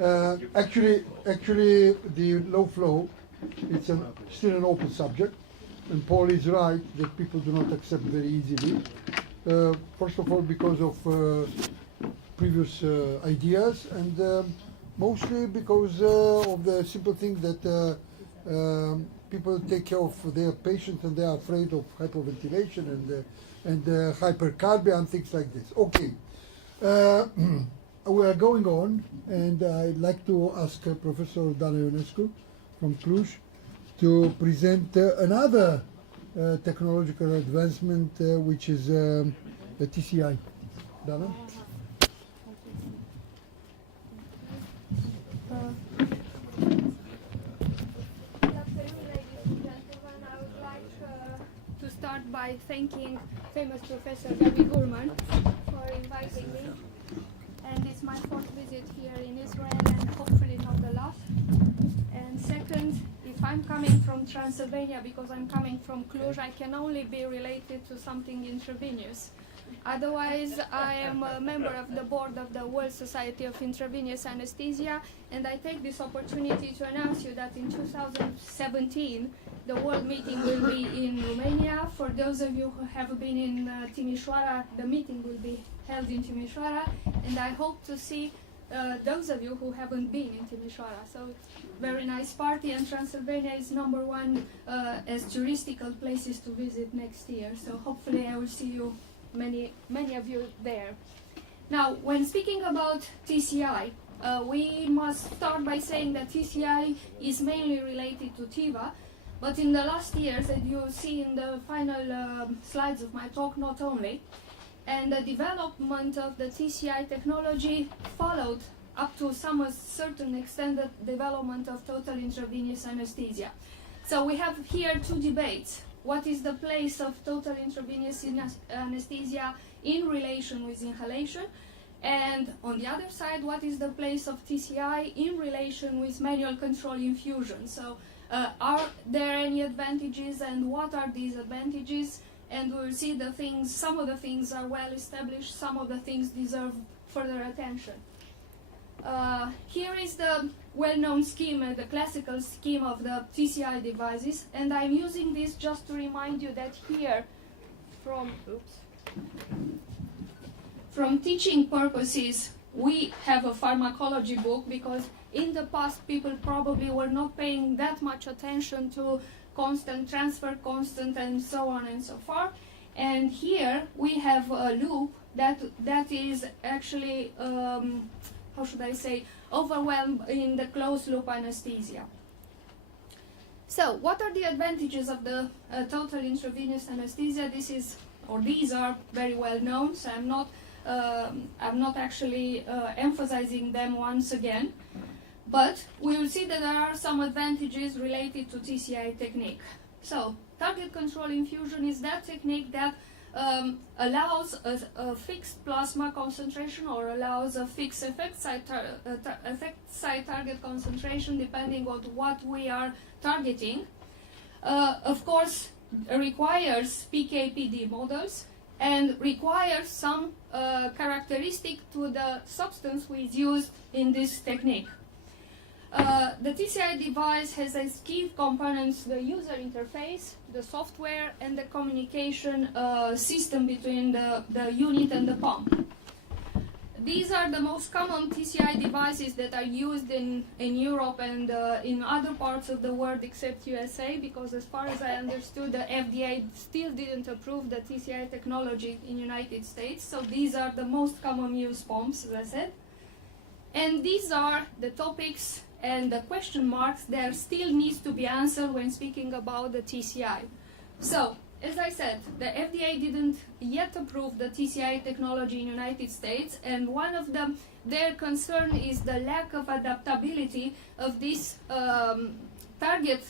Actually, the low flow, it's still an open subject, and Paul is right that people do not accept very easily. First of all, because of previous ideas, and mostly because of the simple thing that people take care of their patients and they are afraid of hyperventilation and hypercarbia and things like this. Okay. We are going on, and I'd like to ask Professor Dana Ionescu from Cluj to present another technological advancement, which is the TCI. Dana? To start by thanking famous Professor Gabi Gurman for inviting me. And it's my fourth visit here in Israel, and hopefully not the last. And second, if I'm coming from Transylvania because I'm coming from Cluj, I can only be related to something intravenous. Otherwise, I am a member of the board of the World Society of Intravenous Anesthesia, and I take this opportunity to announce you that in 2017, the world meeting will be in Romania. For those of you who have been in Timișoara, the meeting will be held in Timișoara, and I hope to see those of you who haven't been in Timișoara. So it's a very nice party, and Transylvania is number one as touristical places to visit next year. So hopefully I will see you, many of you there. Now, when speaking about TCI, we must start by saying that TCI is mainly related to TIVA, but in the last years, as you see in the final slides of my talk, not only, and the development of the TCI technology followed up to some certain extent the development of total intravenous anesthesia. So we have here two debates. What is the place of total intravenous anesthesia in relation with inhalation? And on the other side, what is the place of TCI in relation with manual control infusion? So are there any advantages, and what are these advantages? And we'll see the things, some of the things are well established, some of the things deserve further attention. Here is the well-known scheme, the classical scheme of the TCI devices, and I'm using this just to remind you that here, from teaching purposes, we have a pharmacology book, because in the past people probably were not paying that much attention to constant transfer, constant, and so on and so forth. And here we have a loop that is actually, how should I say, overwhelmed in the closed loop anesthesia. So what are the advantages of the total intravenous anesthesia? These are very well known, so I'm not actually emphasizing them once again. But we will see that there are some advantages related to TCI technique. So target control infusion is that technique that allows a fixed plasma concentration, or allows a fixed effect site target concentration depending on what we are targeting. Of course, requires PK/PD models and requires some characteristic to the substance which is used in this technique. The TCI device has as key components the user interface, the software, and the communication system between the unit and the pump. These are the most common TCI devices that are used in Europe and in other parts of the world except USA, because as far as I understood, the FDA still didn't approve the TCI technology in United States. So these are the most common used pumps, as I said. And these are the topics and the question marks that still needs to be answered when speaking about the TCI. So, as I said, the FDA didn't yet approve the TCI technology in the United States, and one of their concern is the lack of adaptability of this target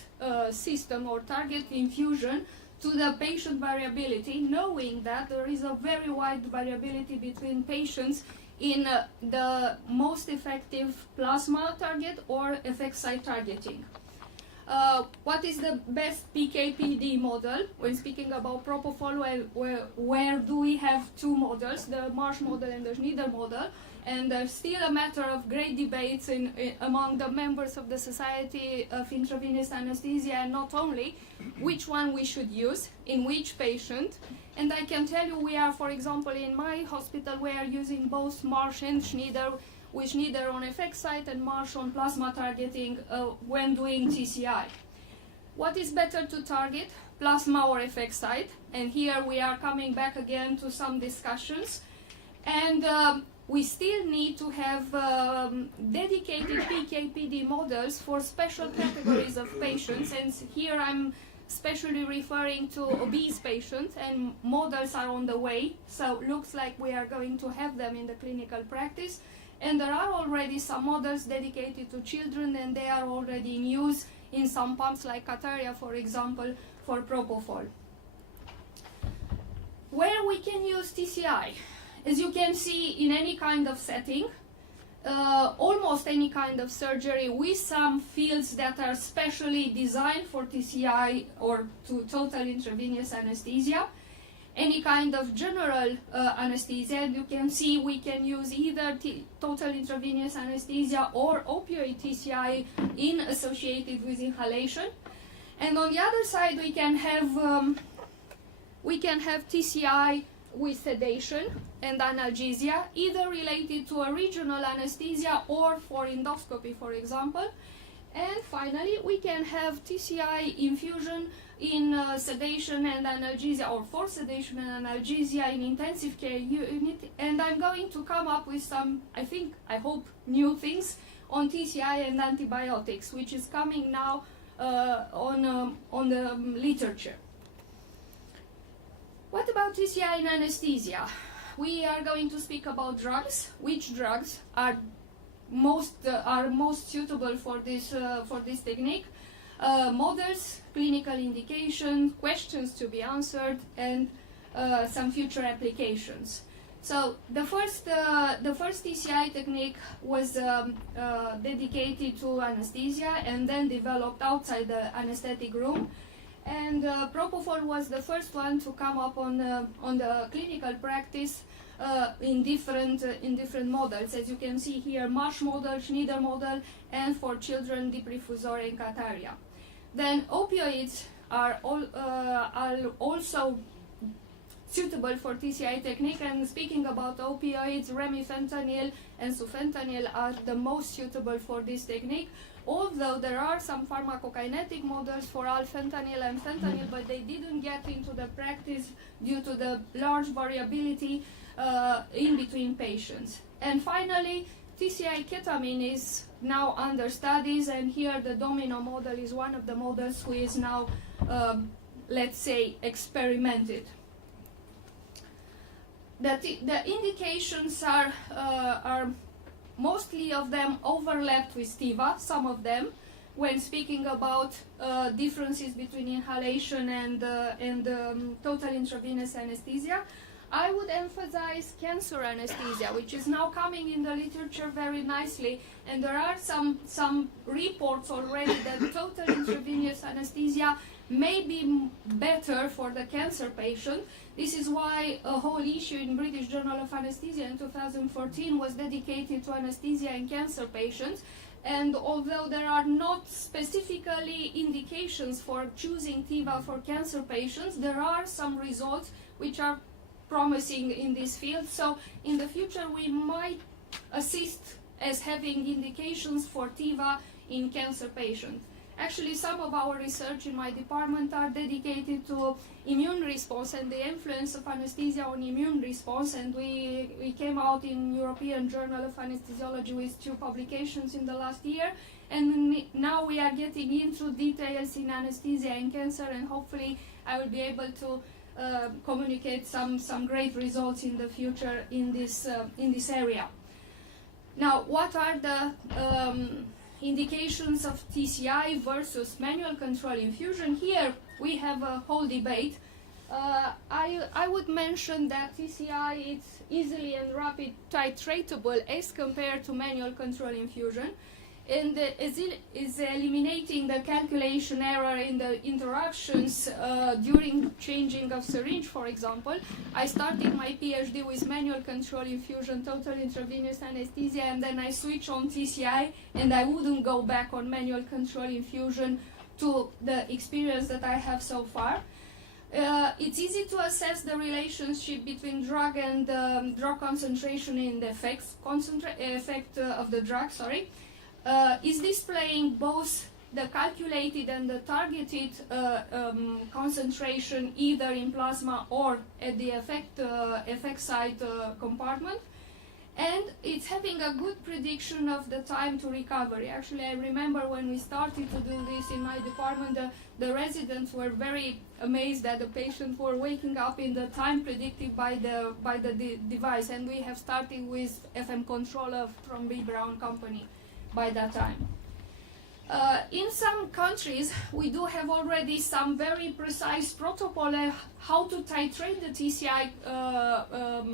system or target infusion to the patient variability, knowing that there is a very wide variability between patients in the most effective plasma target or effect site targeting. What is the best PK/PD model? When speaking about propofol, where do we have two models, the Marsh model and the Schneider model? and there's still a matter of great debates among the members of the Society of Intravenous Anesthesia, and not only, which one we should use in which patient. And I can tell you, we are, for example, in my hospital, we are using both Marsh and Schneider, with Schneider on effect site and Marsh on plasma targeting when doing TCI. What is better to target, plasma or effect site? And here we are coming back again to some discussions. And we still need to have dedicated PK/PD models for special categories of patients. And here I'm especially referring to obese patients, and models are on the way. So looks like we are going to have them in the clinical practice. And there are already some models dedicated to children, and they are already in use in some pumps like Qataria, for example, for propofol. Where we can use TCI? As you can see, in any kind of setting, almost any kind of surgery, with some fields that are specially designed for TCI or to total intravenous anesthesia, any kind of general anesthesia. And you can see we can use either total intravenous anesthesia or opioid TCI in associated with inhalation. And on the other side, we can have TCI with sedation and analgesia, either related to a regional anesthesia or for endoscopy, for example. And finally, we can have TCI infusion in sedation and analgesia, or for sedation and analgesia in intensive care unit. And I'm going to come up with some, I hope, new things on TCI and antibiotics, which is coming now on the literature. What about TCI in anesthesia? We are going to speak about drugs. Which drugs are most suitable for this technique? Models, clinical indication, questions to be answered, and some future applications. So the first TCI technique was dedicated to anesthesia and then developed outside the anesthetic room. And propofol was the first one to come up on the clinical practice in different models. As you can see here, Marsh model, Schneider model, and for children, Diprifusor and Qataria. Then opioids are also suitable for TCI technique. And speaking about opioids, remifentanil and sufentanil are the most suitable for this technique. Although there are some pharmacokinetic models for alfentanil and fentanyl, but they didn't get into the practice due to the large variability in between patients. And finally, TCI ketamine is now under studies, and here the domino model is one of the models who is now, let's say, experimented. The indications are mostly of them overlapped with TIVA, some of them, when speaking about differences between inhalation and total intravenous anesthesia. I would emphasize cancer anesthesia, which is now coming in the literature very nicely, and there are some reports already that total intravenous anesthesia may be better for the cancer patient. This is why a whole issue in British Journal of Anesthesia in 2014 was dedicated to anesthesia in cancer patients. And although there are not specifically indications for choosing TIVA for cancer patients, there are some results which are promising in this field. So in the future we might assist as having indications for TIVA in cancer patients. Actually, some of our research in my department are dedicated to immune response and the influence of anesthesia on immune response, and we came out in European Journal of Anesthesiology with 2 publications in the last year, and now we are getting into details in anesthesia and cancer, and hopefully I will be able to communicate some great results in the future in this area. Now, what are the indications of TCI versus manual control infusion? Here we have a whole debate. I would mention that TCI is easily and rapid titratable as compared to manual control infusion. and is eliminating the calculation error in the interruptions during changing of syringe, for example. I started my PhD with manual control infusion, total intravenous anesthesia, and then I switched on TCI, and I wouldn't go back on manual control infusion to the experience that I have so far. It's easy to assess the relationship between drug and drug concentration in the effect of the drug, is displaying both the calculated and the targeted concentration either in plasma or at the effect site compartment. And it's having a good prediction of the time to recovery. Actually, I remember when we started to do this in my department, the residents were very amazed that the patients were waking up in the time predicted by the device. And we have started with FM controller from B. Brown Company by that time. In some countries, we do have already some very precise protocol how to titrate the TCI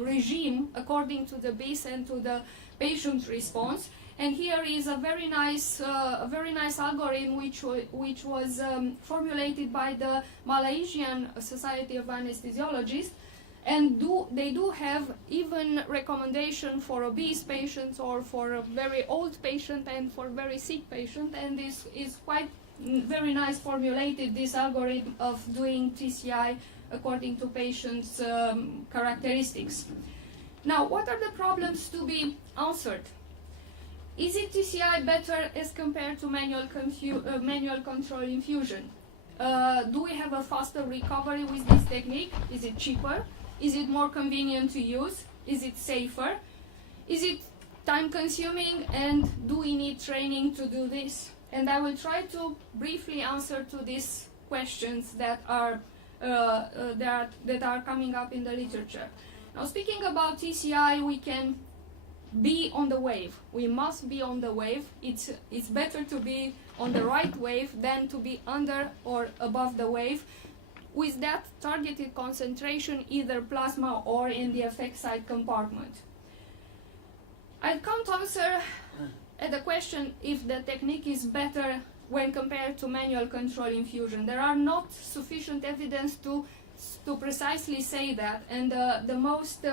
regime according to the base and to the patient response. And here is a very nice algorithm which was formulated by the Malaysian Society of Anesthesiologists. And they do have even recommendation for obese patients or for a very old patient and for very sick patient. And this is quite very nice formulated, this algorithm of doing TCI according to patients' characteristics. Now, what are the problems to be answered? Is it TCI better as compared to manual control infusion? Do we have a faster recovery with this technique? Is it cheaper? Is it more convenient to use? Is it safer? Is it time consuming, and do we need training to do this? And I will try to briefly answer to these questions that are coming up in the literature. Now, speaking about TCI, we can be on the wave. We must be on the wave. It's better to be on the right wave than to be under or above the wave, with that targeted concentration either plasma or in the effect site compartment. I can't answer at the question if the technique is better when compared to manual control infusion. There are not sufficient evidence to precisely say that, and the most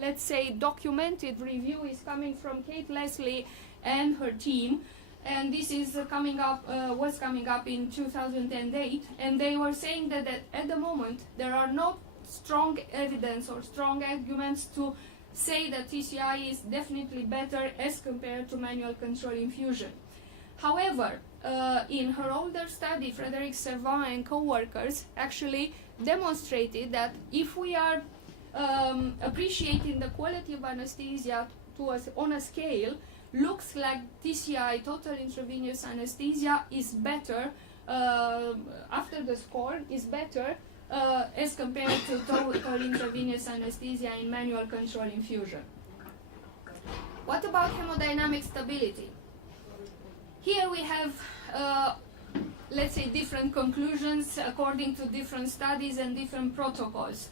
let's say documented review is coming from Kate Leslie and her team. And this is was coming up in 2008, and they were saying that at the moment there are no strong evidence or strong arguments to say that TCI is definitely better as compared to manual control infusion. However, in her older study, Frédéric Servan and co-workers actually demonstrated that if we are appreciating the quality of anesthesia on a scale, looks like TCI, total intravenous anesthesia, is better after the score is better as compared to total intravenous anesthesia in manual control infusion. What about hemodynamic stability? Here we have let's say different conclusions according to different studies and different protocols.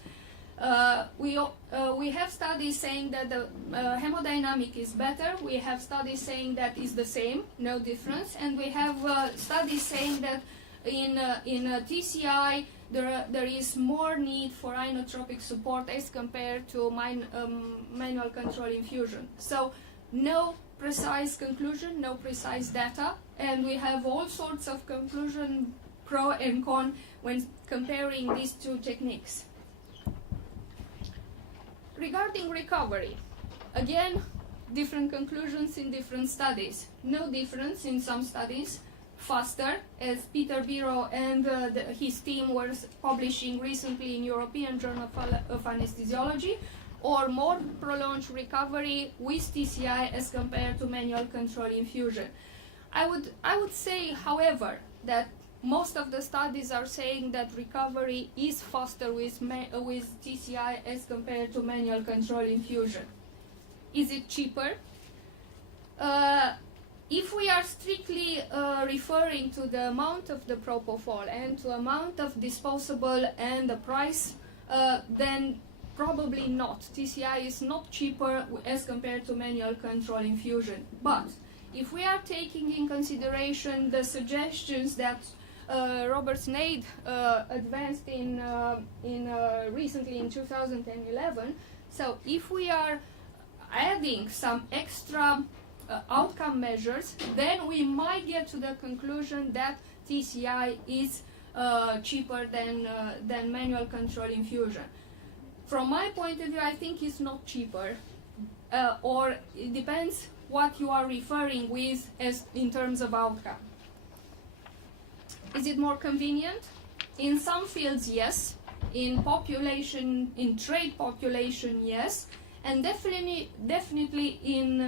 We have studies saying that the hemodynamic is better. We have studies saying that is the same, no difference, and we have studies saying that in TCI there is more need for inotropic support as compared to manual control infusion. So no precise conclusion, no precise data, and we have all sorts of conclusion pro and con when comparing these two techniques. Regarding recovery, again, different conclusions in different studies. No difference in some studies, faster, as Peter Biro and his team were publishing recently in European Journal of Anesthesiology, or more prolonged recovery with TCI as compared to manual control infusion. I would say, however, that most of the studies are saying that recovery is faster with TCI as compared to manual control infusion. Is it cheaper? If we are strictly referring to the amount of the propofol and to amount of disposable and the price, then probably not. TCI is not cheaper as compared to manual control infusion. But if we are taking in consideration the suggestions that Robert Snade advanced recently in 2011, so if we are adding some extra outcome measures, then we might get to the conclusion that TCI is cheaper than manual control infusion. From my point of view, I think it's not cheaper, or it depends what you are referring with as in terms of outcome. Is it more convenient? In some fields, yes. In trade population, yes. And definitely in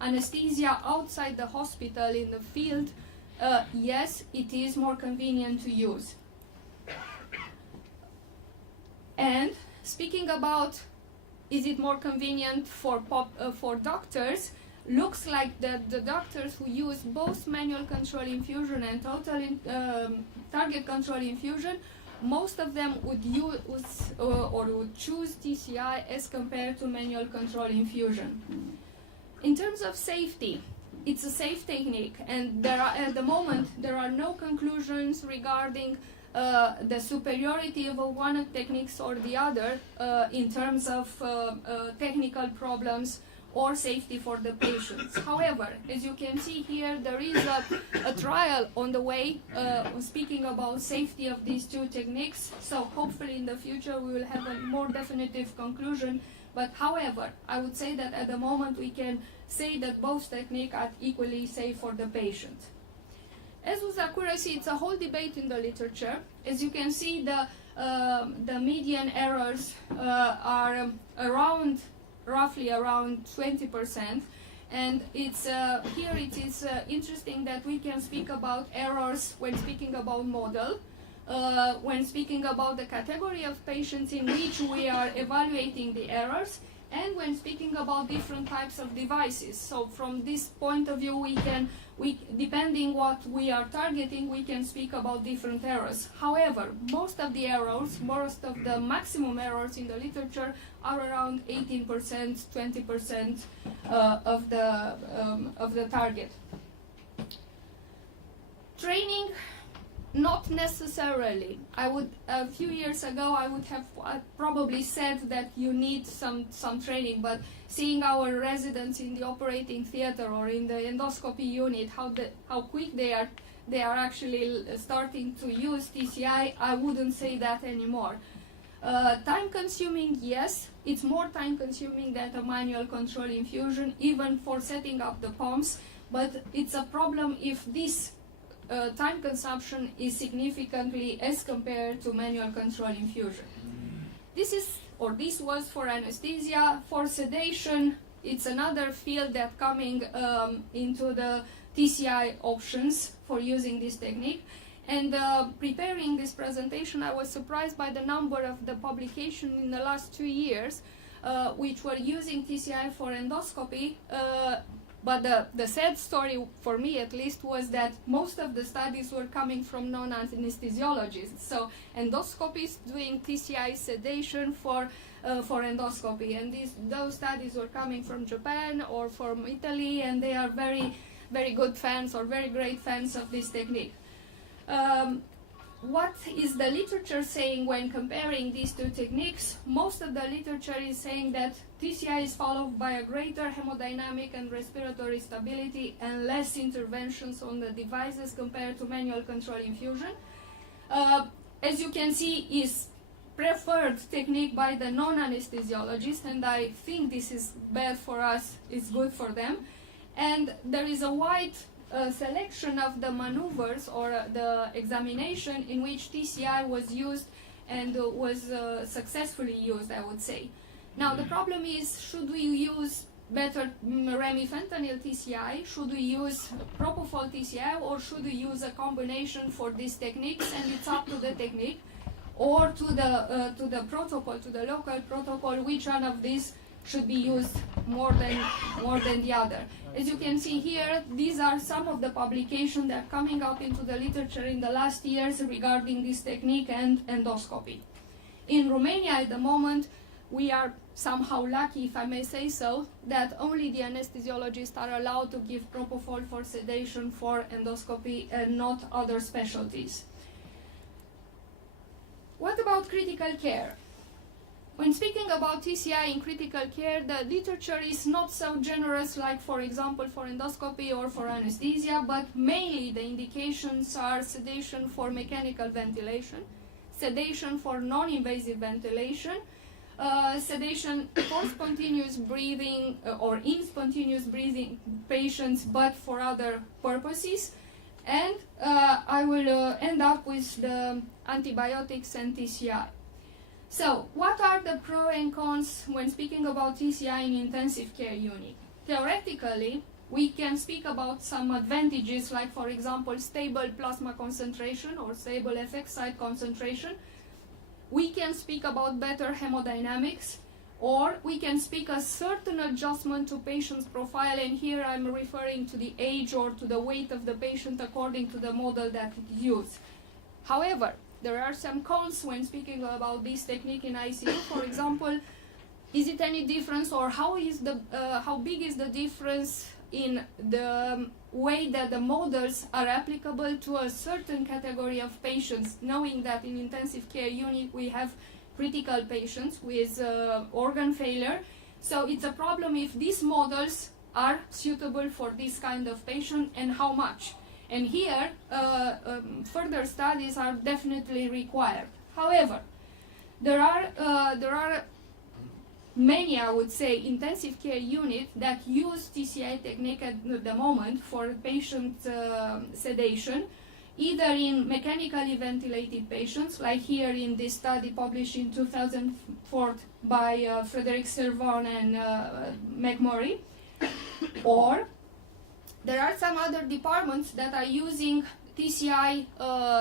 anesthesia outside the hospital in the field, yes, it is more convenient to use. And speaking about is it more convenient for doctors, looks like that the doctors who use both manual control infusion and target control infusion, most of them would use or would choose TCI as compared to manual control infusion. In terms of safety, it's a safe technique, and at the moment there are no conclusions regarding the superiority of one techniques or the other in terms of technical problems or safety for the patients. However, as you can see here, there is a trial on the way speaking about safety of these two techniques, so hopefully in the future we will have a more definitive conclusion. But however, I would say that at the moment we can say that both techniques are equally safe for the patient. As with accuracy, it's a whole debate in the literature. As you can see, the median errors are roughly around 20%, and it's here it is interesting that we can speak about errors when speaking about model, when speaking about the category of patients in which we are evaluating the errors, and when speaking about different types of devices. So from this point of view, depending what we are targeting, we can speak about different errors. However, most of the maximum errors in the literature are around 18%, 20% of the target. Training, not necessarily. A few years ago, I would have probably said that you need some training, but seeing our residents in the operating theater or in the endoscopy unit, how quick they are actually starting to use TCI, I wouldn't say that anymore. Time consuming, yes, it's more time consuming than a manual control infusion, even for setting up the pumps, but it's a problem if this time consumption is significantly as compared to manual control infusion. This was for anesthesia. For sedation, it's another field that coming into the TCI options for using this technique. And preparing this presentation, I was surprised by the number of the publications in the last 2 years which were using TCI for endoscopy. But the sad story, for me at least, was that most of the studies were coming from non-anesthesiologists. So endoscopists doing TCI sedation for endoscopy. And those studies were coming from Japan or from Italy, and they are very, very good fans or very great fans of this technique. What is the literature saying when comparing these two techniques? Most of the literature is saying that TCI is followed by a greater hemodynamic and respiratory stability and less interventions on the devices compared to manual control infusion. As you can see, is preferred technique by the non-anesthesiologist, and I think this is bad for us, it's good for them. And there is a wide selection of the maneuvers or the examination in which TCI was used and was successfully used, I would say. Now the problem is, should we use better remifentanil TCI, should we use propofol TCI, or should we use a combination for these techniques? And it's up to the technique or to the protocol, to the local protocol, which one of these should be used more than the other. As you can see here, these are some of the publications that are coming up into the literature in the last years regarding this technique and endoscopy. In Romania at the moment, we are somehow lucky, if I may say so, that only the anesthesiologists are allowed to give propofol for sedation for endoscopy and not other specialties. What about critical care? When speaking about TCI in critical care, the literature is not so generous like, for example, for endoscopy or for anesthesia, but mainly the indications are sedation for mechanical ventilation, sedation for non-invasive ventilation, sedation for spontaneous breathing or in spontaneous breathing patients, but for other purposes. And I will end up with the antibiotics and TCI. So, what are the pros and cons when speaking about TCI in intensive care unit? Theoretically, we can speak about some advantages, like, for example, stable plasma concentration or stable effect site concentration. We can speak about better hemodynamics, or we can speak a certain adjustment to patient's profile, and here I'm referring to the age or to the weight of the patient according to the model that it used. However, there are some cons when speaking about this technique in ICU. For example, is it any difference, or how big is the difference in the way that the models are applicable to a certain category of patients, knowing that in intensive care unit we have critical patients with organ failure. So it's a problem if these models are suitable for this kind of patient and how much. And here, further studies are definitely required. However, there are many, I would say, intensive care units that use TCI technique at the moment for patient sedation, either in mechanically ventilated patients, like here in this study published in 2004 by Frederick Servan and McMurray, or there are some other departments that are using TCI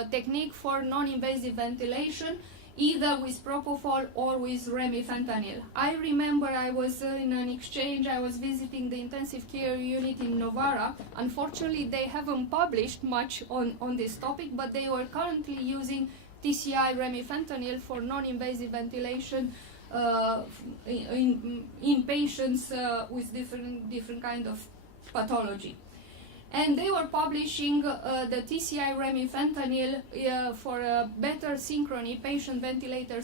technique for non-invasive ventilation, either with propofol or with remifentanil. I remember I was in an exchange, I was visiting the intensive care unit in Novara. Unfortunately, they haven't published much on this topic, but they were currently using TCI remifentanil for non-invasive ventilation in patients with different kind of pathology. And they were publishing the TCI remifentanil for better synchrony patient ventilator